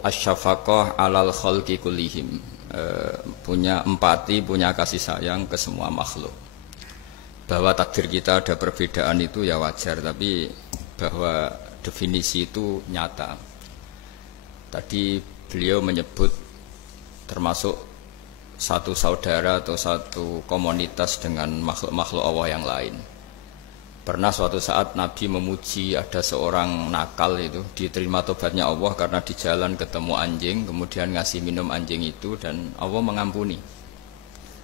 Asyafaqah alal khalqi kullihim, punya empati, punya kasih sayang ke semua makhluk. Bahwa takdir kita ada perbedaan itu ya wajar, tapi bahwa definisi itu nyata. Tadi beliau menyebut termasuk satu saudara atau satu komunitas dengan makhluk-makhluk Allah yang lain. Pernah suatu saat Nabi memuji ada seorang nakal itu, diterima tobatnya Allah karena di jalan ketemu anjing, kemudian ngasih minum anjing itu dan Allah mengampuni.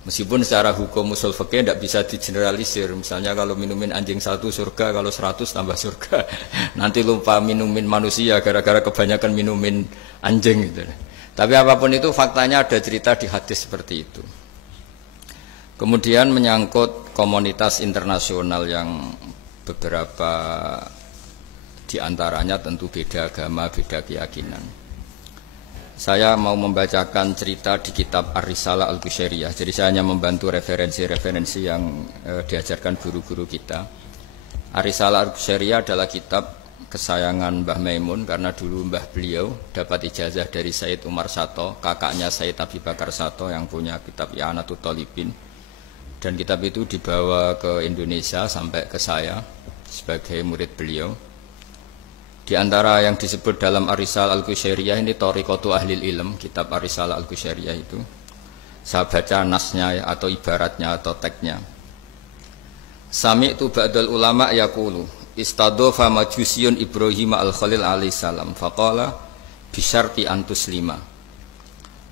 Meskipun secara hukum usul fikih tidak bisa digeneralisir, misalnya kalau minumin anjing 1 surga, kalau 100 tambah surga. Nanti lupa minumin manusia gara-gara kebanyakan minumin anjing gitu. Tapi apapun itu faktanya ada cerita di hadis seperti itu. Kemudian menyangkut komunitas internasional yang beberapa diantaranya tentu beda agama, beda keyakinan. Saya mau membacakan cerita di kitab Ar-Risalah Al-Qushairiyah. Jadi saya hanya membantu referensi-referensi yang diajarkan guru-guru kita. Ar-Risalah Al-Qushairiyah adalah kitab kesayangan Mbah Maimun karena dulu mbah beliau dapat ijazah dari Said Umar Sato, kakaknya Said Abi Bakar Sato yang punya kitab I'anatul Thalibin. Dan kitab itu dibawa ke Indonesia sampai ke saya sebagai murid beliau. Di antara yang disebut dalam Ar-Risalah Al-Qushairiyah ini Thariqatu Ahlil Ilm, kitab Ar-Risalah Al-Qushairiyah itu. Saya baca nasnya atau ibaratnya atau teksnya. Sami'tu ba'dal ulama yaqulu istadhafa majusiyun Ibrahim al-Khalil alaihi salam faqala bisyarti antuslima.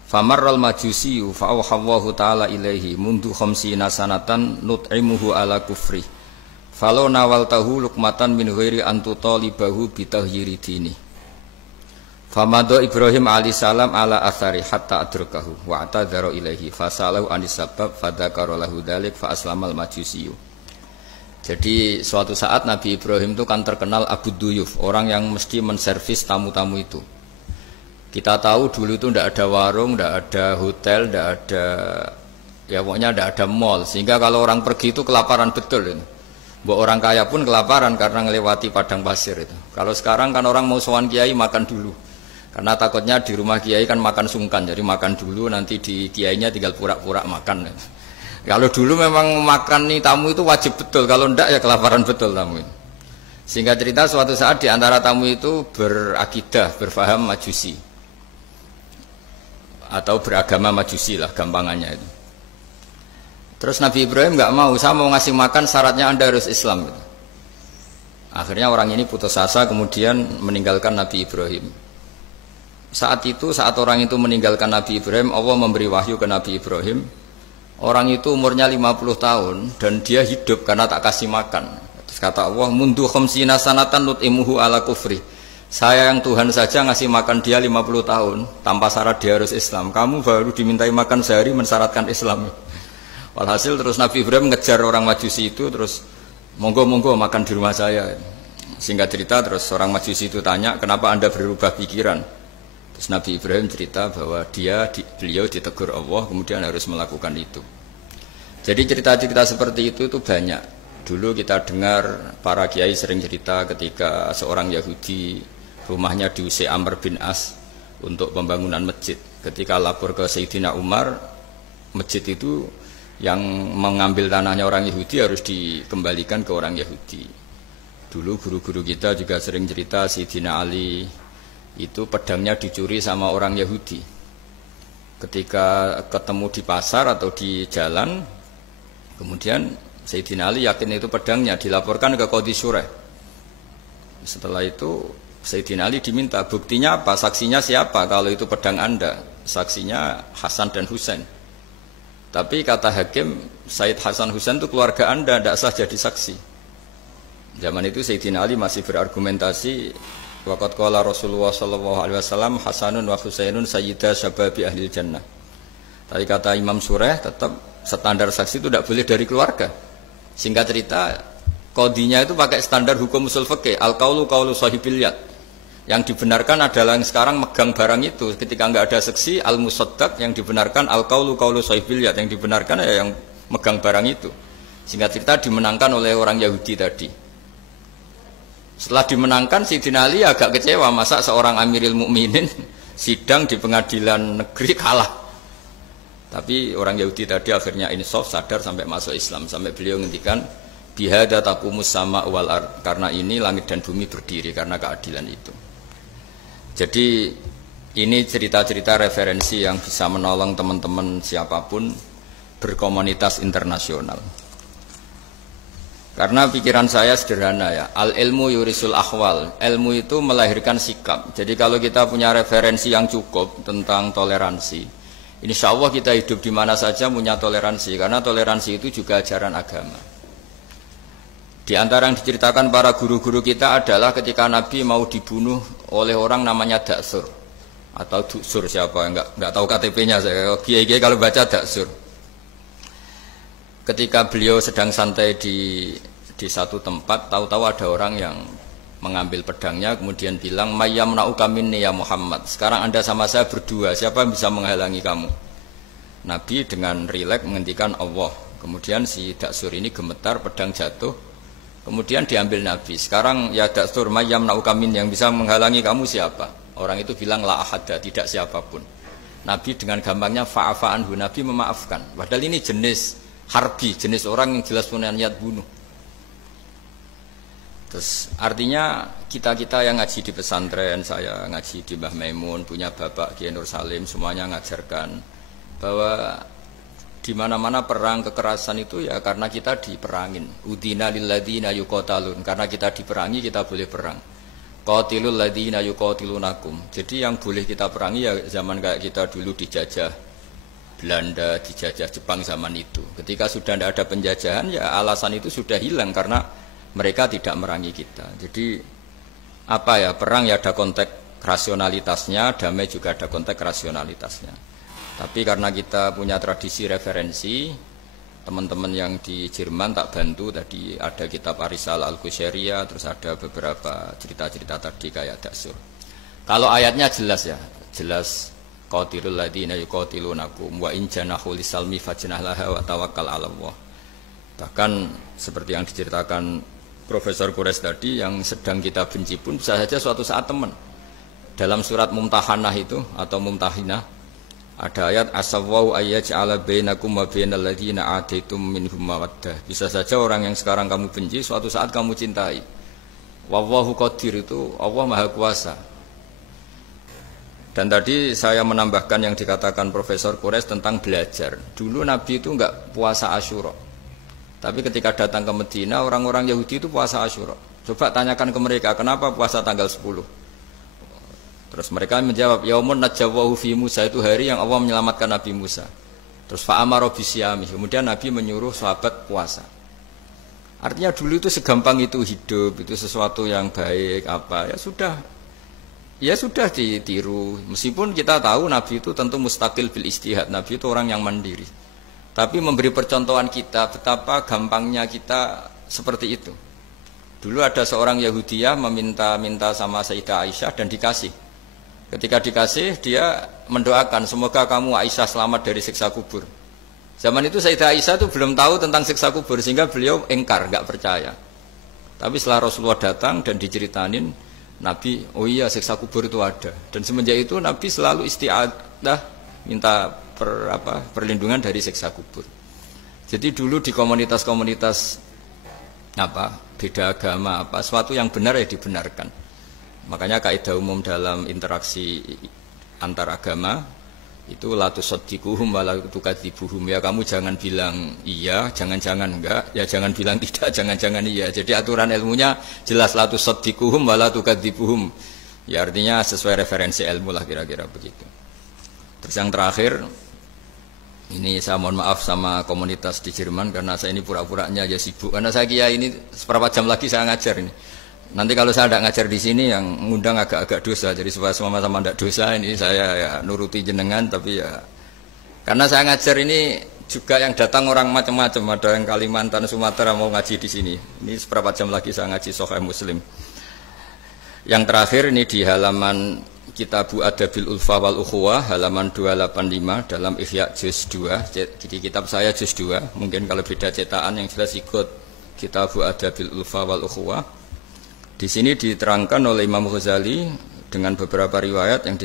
Famarral majusiyu fa'awhallahu ta'ala ilaihi mundu khamsina sanatan nut'imuhu ala kufri falau nawaltahu lukmatan min ghairi antutalibahu bitahyiri dini. Famado Ibrahim alaihi salam ala athari hatta adrakahu wa atadhara ilaihi fasalahu anis sabab fadzakara lahu dzalik fa aslamal majusiyu. Jadi suatu saat Nabi Ibrahim itu kan terkenal Abu Duyuf, orang yang mesti menservis tamu-tamu itu. Kita tahu dulu itu tidak ada warung, tidak ada hotel, tidak ada, ya pokoknya tidak ada mall. Sehingga kalau orang pergi itu kelaparan betul. Buat orang kaya pun kelaparan karena melewati padang pasir itu. Kalau sekarang kan orang mau sowan kiai makan dulu. Karena takutnya di rumah kiai kan makan sungkan, jadi makan dulu nanti di kiainya tinggal pura-pura makan. Kalau dulu memang makan nih tamu itu wajib betul, kalau tidak ya kelaparan betul tamu. Sehingga cerita suatu saat di antara tamu itu berakidah, berfaham majusi. Atau beragama majusi lah gampangannya itu. Terus Nabi Ibrahim nggak mau, saya mau ngasih makan syaratnya Anda harus Islam gitu. Akhirnya orang ini putus asa kemudian meninggalkan Nabi Ibrahim. Saat orang itu meninggalkan Nabi Ibrahim, Allah memberi wahyu ke Nabi Ibrahim. Orang itu umurnya 50 tahun dan dia hidup karena tak kasih makan. Terus kata Allah, mundu khamsina sanatan nut'imuhu ala kufri. Saya yang Tuhan saja ngasih makan dia 50 tahun tanpa syarat dia harus Islam. Kamu baru dimintai makan sehari mensyaratkan Islam. Walhasil terus Nabi Ibrahim ngejar orang majusi itu, terus monggo-monggo makan di rumah saya. Singkat cerita terus orang majusi itu tanya, kenapa Anda berubah pikiran? Terus Nabi Ibrahim cerita bahwa beliau ditegur Allah kemudian harus melakukan itu. Jadi cerita-cerita seperti itu banyak. Dulu kita dengar para kiai sering cerita ketika seorang Yahudi rumahnya diusir Amr bin As untuk pembangunan masjid. Ketika lapor ke Sayyidina Umar, masjid itu yang mengambil tanahnya orang Yahudi harus dikembalikan ke orang Yahudi. Dulu guru-guru kita juga sering cerita Sayyidina Ali itu pedangnya dicuri sama orang Yahudi. Ketika ketemu di pasar atau di jalan, kemudian Sayyidina Ali yakin itu pedangnya, dilaporkan ke Qadhi Syurah. Setelah itu Sayyidina Ali diminta, buktinya apa? Saksinya siapa? Kalau itu pedang Anda, saksinya Hasan dan Husain. Tapi kata hakim, Sayyid Hasan Husain itu keluarga Anda, tidak sah jadi saksi. Zaman itu Sayyidina Ali masih berargumentasi, waqad qala Rasulullah sallallahu alaihi wasallam Hasanun wa Husainun sayyida syababi ahli jannah. Tapi kata Imam Surah, tetap standar saksi itu tidak boleh dari keluarga. Singkat cerita, qadhinya itu pakai standar hukum usul fikih, al-qaulu qaulu sahibil yad. Yang dibenarkan adalah yang sekarang megang barang itu. Ketika enggak ada saksi, al-musaddaq, yang dibenarkan al-qaulu qaulu sahibil yad, yang dibenarkan ya yang megang barang itu. Singkat cerita dimenangkan oleh orang Yahudi tadi. Setelah dimenangkan Sayyidina Ali agak kecewa, masa seorang Amirul Mukminin sidang di pengadilan negeri kalah. Tapi orang Yahudi tadi akhirnya insaf, sadar sampai masuk Islam, sampai beliau ngendikan bihada taqumus sama wal ard, karena ini langit dan bumi berdiri karena keadilan itu. Jadi ini cerita-cerita referensi yang bisa menolong teman-teman siapapun berkomunitas internasional. Karena pikiran saya sederhana ya, al ilmu yurisul ahwal, ilmu itu melahirkan sikap. Jadi kalau kita punya referensi yang cukup tentang toleransi, insya Allah kita hidup di mana saja punya toleransi, karena toleransi itu juga ajaran agama. Di antara yang diceritakan para guru-guru kita adalah ketika Nabi mau dibunuh oleh orang namanya Daksur atau Duksur, siapa nggak tahu KTP-nya saya. Kiai-kiai kalau baca Daksur. Ketika beliau sedang santai di satu tempat, tahu-tahu ada orang yang mengambil pedangnya kemudian bilang mayyamna'uka minni ya Muhammad, sekarang Anda sama saya berdua, siapa yang bisa menghalangi kamu? Nabi dengan rileks menghentikan Allah. Kemudian si Daksur ini gemetar, pedang jatuh, kemudian diambil Nabi. Sekarang ya Daksur, mayyamna'uka minni, yang bisa menghalangi kamu siapa? Orang itu bilang la ahada, tidak siapapun. Nabi dengan gampangnya fa'afa anhu, Nabi memaafkan. Padahal ini jenis harbi, jenis orang yang jelas punya niat bunuh. Terus artinya kita-kita yang ngaji di pesantren, saya ngaji di Mbah Maimun, punya Bapak Kiai Nur Salim, semuanya ngajarkan bahwa di mana-mana perang kekerasan itu ya karena kita diperangin. Udina lilladzina yuqatalun, karena kita diperangi kita boleh perang. Qatilul ladzina yuqatilunakum. Jadi yang boleh kita perangi ya zaman kayak kita dulu dijajah Belanda, dijajah Jepang zaman itu. Ketika sudah tidak ada penjajahan ya alasan itu sudah hilang karena mereka tidak merangi kita. Jadi apa ya, perang ya ada konteks rasionalitasnya, damai juga ada konteks rasionalitasnya. Tapi karena kita punya tradisi referensi, teman-teman yang di Jerman tak bantu, tadi ada kitab Arisalah Al-Qushairiyah, terus ada beberapa cerita-cerita tadi kayak Daksur. Kalau ayatnya jelas ya, jelas qatilul ladzina yuqatilunakum wa in janahu lisalmi fajnah laha wa tawakkal 'ala Allah. Bahkan seperti yang diceritakan Profesor Quraisy tadi, yang sedang kita benci pun bisa saja suatu saat teman. Dalam surat Mumtahanah itu atau Mumtahinah ada ayat asawwau ayyaj'ala bainakum wa bainal ladzina ataitum minhum mawaddah. Bisa saja orang yang sekarang kamu benci suatu saat kamu cintai. Wallahu qadir, itu Allah Maha Kuasa. Dan tadi saya menambahkan yang dikatakan Profesor Quraisy tentang belajar. Dulu Nabi itu enggak puasa Asyura. Tapi ketika datang ke Medina, orang-orang Yahudi itu puasa Asyura. Coba tanyakan ke mereka, kenapa puasa tanggal 10? Terus mereka menjawab, yaumun najawwahu fi Musa, itu hari yang Allah menyelamatkan Nabi Musa. Terus fa'amara bisyami, kemudian Nabi menyuruh sahabat puasa. Artinya dulu itu segampang itu hidup, itu sesuatu yang baik, apa ya sudah ditiru. Meskipun kita tahu Nabi itu tentu mustaqil bil istihad, Nabi itu orang yang mandiri. Tapi memberi percontohan kita betapa gampangnya kita seperti itu. Dulu ada seorang Yahudiyah meminta sama Sayyidah Aisyah dan dikasih. Ketika dikasih, dia mendoakan semoga kamu Aisyah selamat dari siksa kubur. Zaman itu Sayyidah Aisyah itu belum tahu tentang siksa kubur, sehingga beliau engkar, nggak percaya. Tapi setelah Rasulullah datang dan diceritanin Nabi, oh iya siksa kubur itu ada. Dan semenjak itu Nabi selalu isti'adah, minta perlindungan dari siksa kubur. Jadi dulu di komunitas-komunitas beda agama sesuatu yang benar ya dibenarkan. Makanya kaidah umum dalam interaksi antar agama itu la tusaddiquhum wa la tukadzibuhum, ya kamu jangan bilang iya, jangan-jangan enggak, ya jangan bilang tidak, jangan-jangan iya. Jadi aturan ilmunya jelas la tusaddiquhum wa la tukadzibuhum. Ya artinya sesuai referensi ilmu lah kira-kira begitu. Terus yang terakhir, ini saya mohon maaf sama komunitas di Jerman karena saya ini pura-puranya aja sibuk. Karena saya kira ini seberapa jam lagi saya ngajar ini. Nanti kalau saya tidak ngajar di sini yang ngundang agak-agak dosa. Jadi supaya sama-sama tidak dosa, ini saya ya nuruti jenengan. Tapi ya karena saya ngajar ini juga yang datang orang macam-macam. Ada yang Kalimantan, Sumatera mau ngaji di sini. Ini seberapa jam lagi saya ngaji Sahih Muslim. Yang terakhir ini di halaman Kitabu Adabil Ulfa wal Ukhuwah halaman 285 dalam Ihya juz 2. Jadi kitab saya juz 2. Mungkin kalau beda cetakan yang jelas ikut Kitabu Adabil Ulfa wal Ukhuwah. Di sini diterangkan oleh Imam Ghazali dengan beberapa riwayat yang